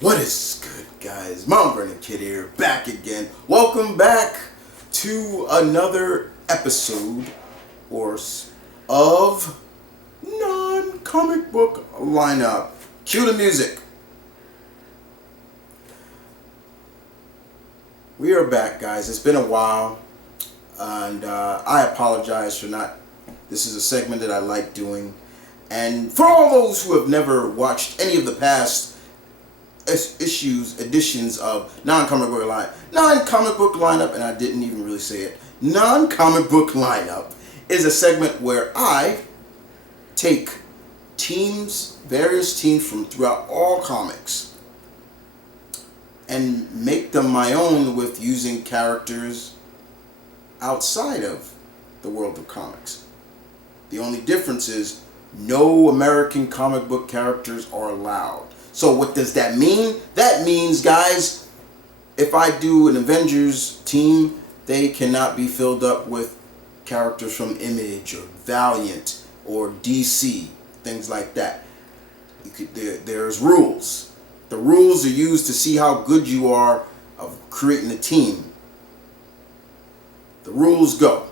What is good, guys? Mount Vernon Kid here, back again. Welcome back to another episode of non-comic book lineup. Cue the music. We are back, guys. It's been a while, and I apologize for not. This is a segment that I like doing, and for all those who have never watched any of the past editions of non-comic book lineup, and I didn't even really say it. Non-comic book lineup is a segment where I take various teams from throughout all comics, and make them my own with using characters outside of the world of comics. The only difference is no American comic book characters are allowed. So what does that mean? That means, guys, if I do an Avengers team, they cannot be filled up with characters from Image or Valiant or DC, things like that. There's rules. The rules are used to see how good you are of creating a team. The rules go.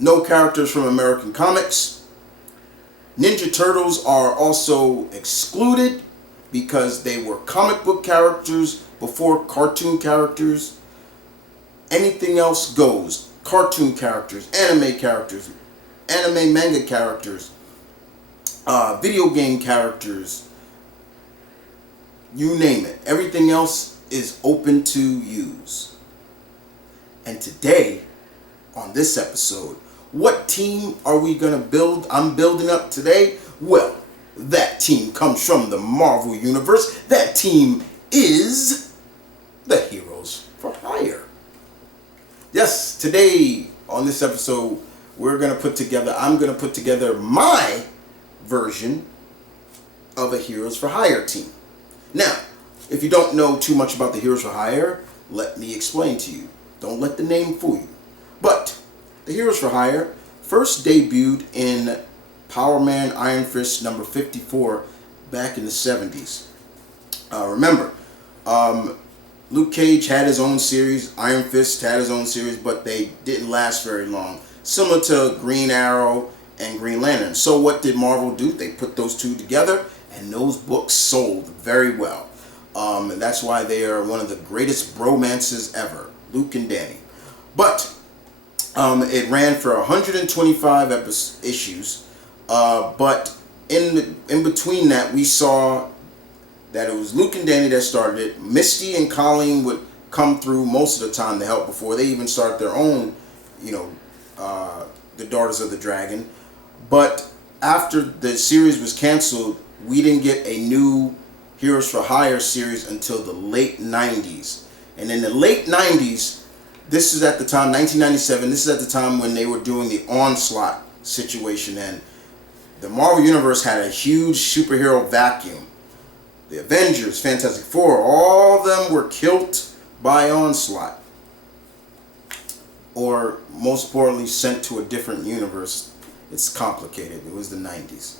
No characters from American comics. Ninja Turtles are also excluded because they were comic book characters before cartoon characters. Anything else goes. Cartoon characters, anime manga characters, video game characters, you name it. Everything else is open to use. And today, on this episode, what team are we going to build? I'm building up today. Well, that team comes from the Marvel Universe. That team is the Heroes for Hire. Yes, today on this episode, I'm going to put together my version of a Heroes for Hire team. Now, if you don't know too much about the Heroes for Hire, let me explain to you. Don't let the name fool you. But the Heroes for Hire first debuted in Power Man Iron Fist number 54 back in the 70s. Remember, Luke Cage had his own series, Iron Fist had his own series, but they didn't last very long. Similar to Green Arrow and Green Lantern. So what did Marvel do? They put those two together, and those books sold very well. And that's why they are one of the greatest bromances ever, Luke and Danny. But it ran for 125 issues. But in between that, we saw that it was Luke and Danny that started it. Misty and Colleen would come through most of the time to help before they even start their own, the Daughters of the Dragon. But after the series was canceled, we didn't get a new Heroes for Hire series until the late 90s. And in the late 90s, this is at the time, 1997, this is at the time when they were doing the Onslaught situation, and the Marvel Universe had a huge superhero vacuum. The Avengers, Fantastic Four, all of them were killed by Onslaught. Or, most importantly, sent to a different universe. It's complicated. It was the 90s.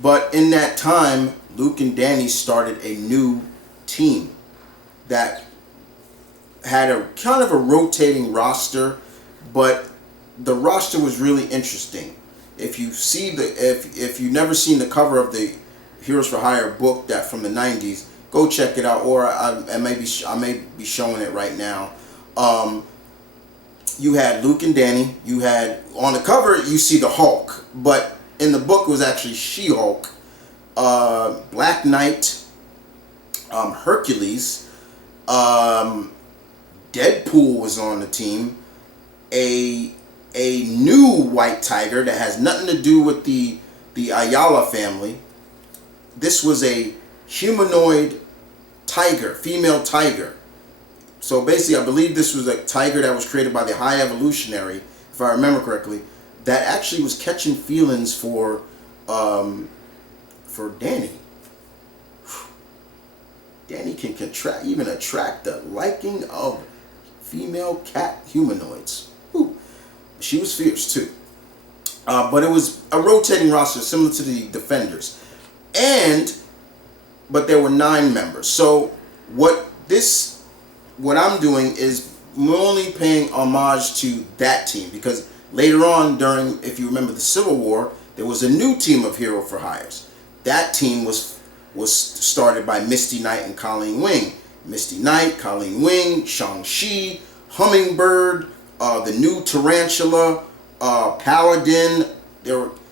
But in that time, Luke and Danny started a new team that had a kind of a rotating roster, but the roster was really interesting. If you've never seen the cover of the Heroes for Hire book that from the 90s, go check it out, or I may be showing it right now. You had Luke and Danny. You had, on the cover you see the Hulk, but in the book it was actually She-Hulk, Black Knight, Hercules, Deadpool was on the team, a new White Tiger that has nothing to do with the Ayala family. This was a humanoid tiger, female tiger. So basically, I believe this was a tiger that was created by the High Evolutionary, if I remember correctly, that actually was catching feelings for Danny. Danny can attract the liking of female cat humanoids. Whew. She was fierce too. But it was a rotating roster similar to the Defenders. But there were 9 members. So what I'm doing is only paying homage to that team, because later on during, if you remember the Civil War, there was a new team of Hero for Hires. That team was started by Misty Knight and Colleen Wing. Misty Knight, Colleen Wing, Shang-Chi, Hummingbird, the new Tarantula, Paladin.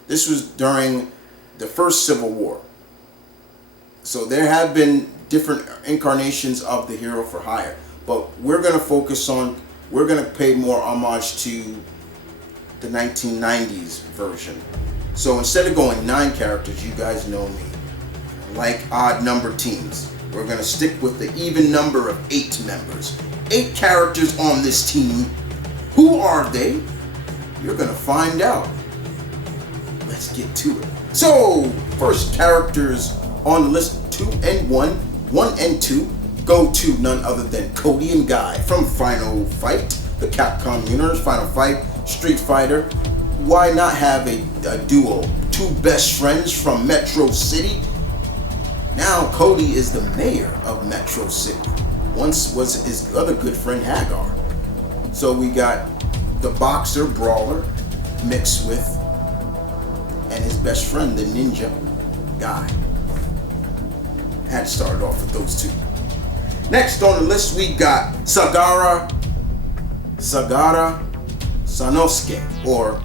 This was during the first Civil War. So there have been different incarnations of the Hero for Hire, but we're going to pay more homage to the 1990s version. So instead of going 9 characters, you guys know me, like odd number teams. We're going to stick with the even number of 8 members. 8 characters on this team. Who are they? You're going to find out. Let's get to it. So, first characters on the list, 2 and 1. 1 and 2 go to none other than Cody and Guy from Final Fight, the Capcom universe. Final Fight, Street Fighter. Why not have a duo? 2 best friends from Metro City. Now Cody is the mayor of Metro City. Once was his other good friend Hagar. So we got the boxer brawler mixed with, and his best friend, the ninja Guy. Had to start it off with those 2. Next on the list we got Sagara Sanosuke, or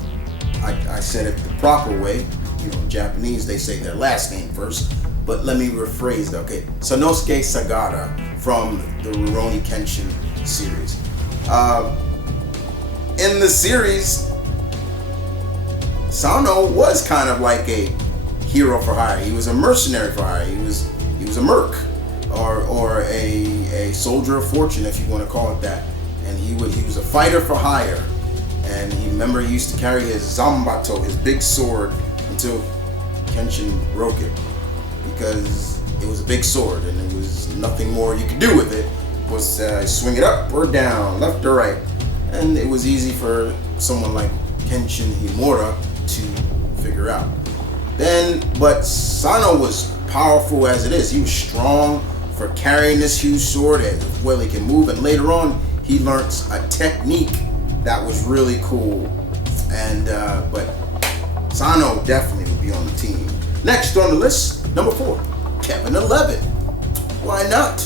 I said it the proper way. You know, in Japanese they say their last name first, but let me rephrase that. Okay, Sanosuke Sagara from the Rurouni Kenshin series. In the series, Sano was kind of like a hero for hire. He was a mercenary for hire. He was a merc, or a soldier of fortune, if you want to call it that. And he was a fighter for hire. And he used to carry his Zambato, his big sword, until Kenshin broke it, because it was a big sword and there was nothing more you could do with it. It was swing it up or down, left or right. And it was easy for someone like Kenshin Himura to figure out. But Sano was powerful as it is. He was strong for carrying this huge sword as well he can move. And later on, he learned a technique that was really cool. But Sano definitely would be on the team. Next on the list, number 4, Kevin 11. Why not?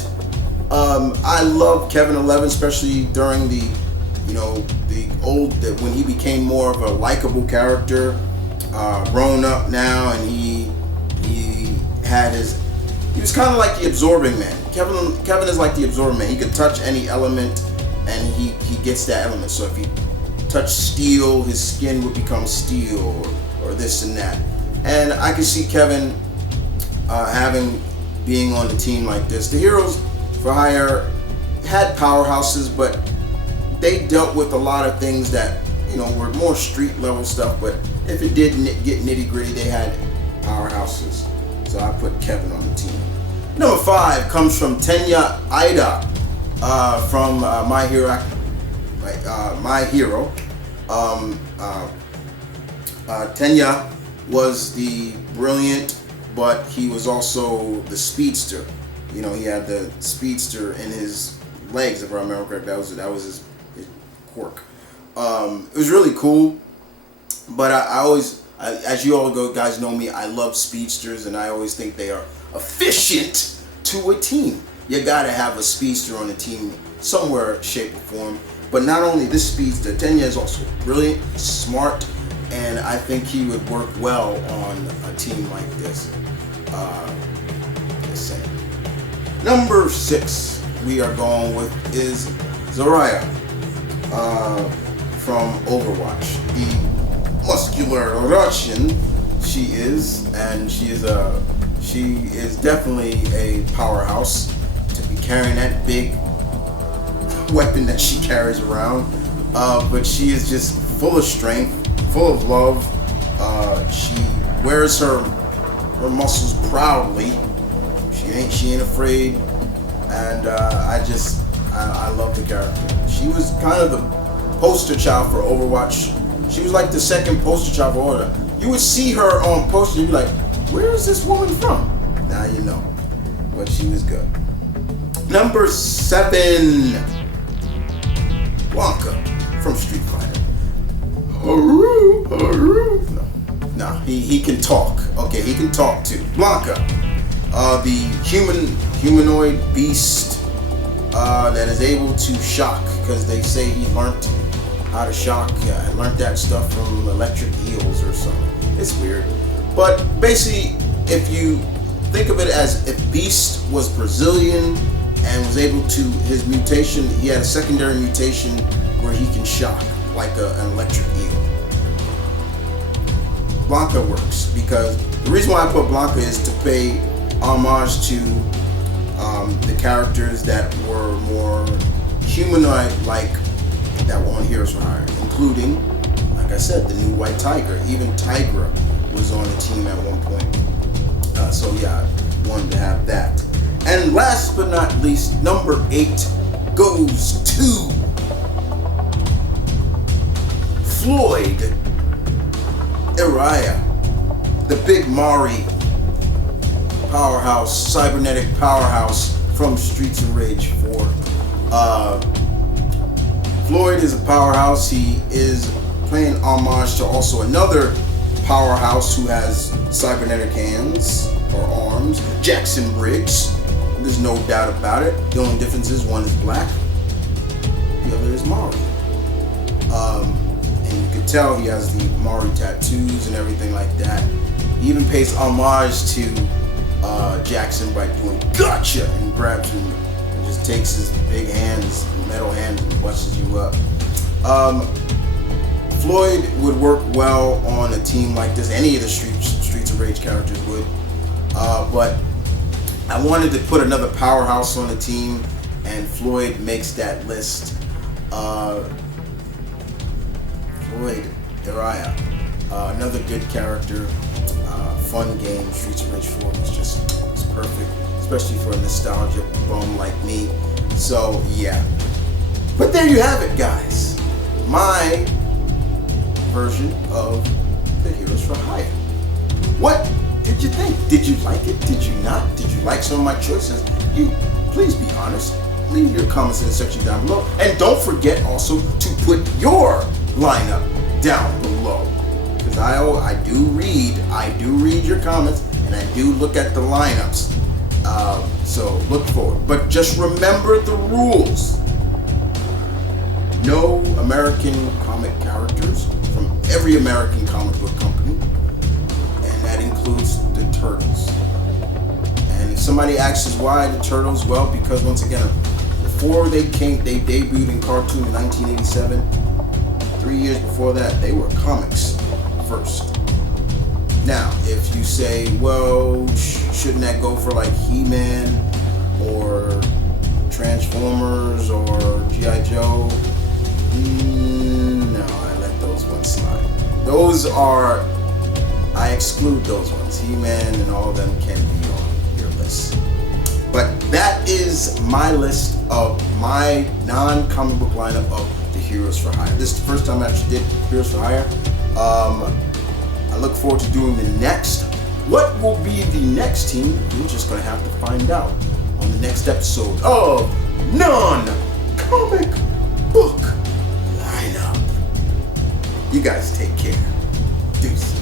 I love Kevin 11, especially during when he became more of a likable character, grown up now, and he was kind of like the absorbing man. Kevin is like the absorbing man. He could touch any element and he gets that element. So if he touched steel, his skin would become steel, or this and that. And I can see Kevin being on the team like this. The Heroes for Hire had powerhouses, but they dealt with a lot of things that were more street level stuff. But if it did get nitty gritty, they had powerhouses. So I put Kevin on the team. Number 5 comes from Tenya Ida from My Hero. Tenya was the brilliant, but he was also the speedster. He had the speedster in his legs, if I remember correctly. That was his quirk. It was really cool, but I always, as you all guys know me, I love speedsters, and I always think they are efficient to a team. You gotta have a speedster on the team somewhere, shape, or form. But not only this speedster, Tenya is also brilliant, smart, and I think he would work well on a team like this. Just saying. Number 6 we are going with is Zarya from Overwatch. The muscular Russian she is, and she is definitely a powerhouse to be carrying that big weapon that she carries around. But she is just full of strength, full of love. She wears her muscles proudly. She ain't afraid, and I love the character. She was kind of the poster child for Overwatch. She was like the second poster child for Overwatch. You would see her on posters, you'd be like, where is this woman from? Now you know. But she was good. Number 7, Blanca from Street Fighter. No, he can talk. Okay, he can talk too. Blanca, the humanoid beast that is able to shock, because they say he learned how to shock. Yeah, I learned that stuff from electric eels or something. It's weird. But basically, if you think of it as if Beast was Brazilian and was able to, his mutation, he had a secondary mutation where he can shock like an electric eel. Blanca works because the reason why I put Blanca is to pay homage to the characters that were more humanoid-like that were on Heroes for Hire, including, like I said, the new White Tiger. Even Tigra was on the team at one point. So yeah, I wanted to have that. And last but not least, number 8 goes to Floyd Araya, the big Mari powerhouse, cybernetic powerhouse from Streets of Rage 4. Floyd is a powerhouse. He is playing homage to also another powerhouse who has cybernetic hands or arms, Jackson Briggs. There's no doubt about it. The only difference is one is black, the other is Mari. And you could tell he has the Mari tattoos and everything like that. He even pays homage to Jackson by doing gotcha and grabs him and just takes his big hands, metal hands, and bustes you up. Floyd would work well on a team like this. Any of the Streets of Rage characters would. But I wanted to put another powerhouse on the team, and Floyd makes that list. Floyd Araya, another good character, fun game. Streets of Rage 4 it's perfect, especially for a nostalgia bum like me. So yeah. But there you have it, guys. My version of the Heroes for Hire. What did you think? Did you like it? Did you not? Did you like some of my choices? You please be honest. Leave your comments in the section down below. And don't forget also to put your lineup down below. Because I do read your comments and I do look at the lineups. So look forward. But just remember the rules. No American comic characters from every American comic book company, and that includes the Turtles. And if somebody asks why the Turtles, well, because once again, before they debuted in cartoon in 1987, 3 years before that, they were comics first. Now, if you say, well, shouldn't that go for like He-Man or Transformers or G.I. Joe? No, I let those ones slide. I exclude those ones. He-Man and all of them can be on your list. But that is my list of my non-comic book lineup of the Heroes for Hire. This is the first time I actually did Heroes for Hire. I look forward to doing the next. What will be the next team? You're just going to have to find out on the next episode of Non-Comic Book Lineup. You guys take care. Deuces.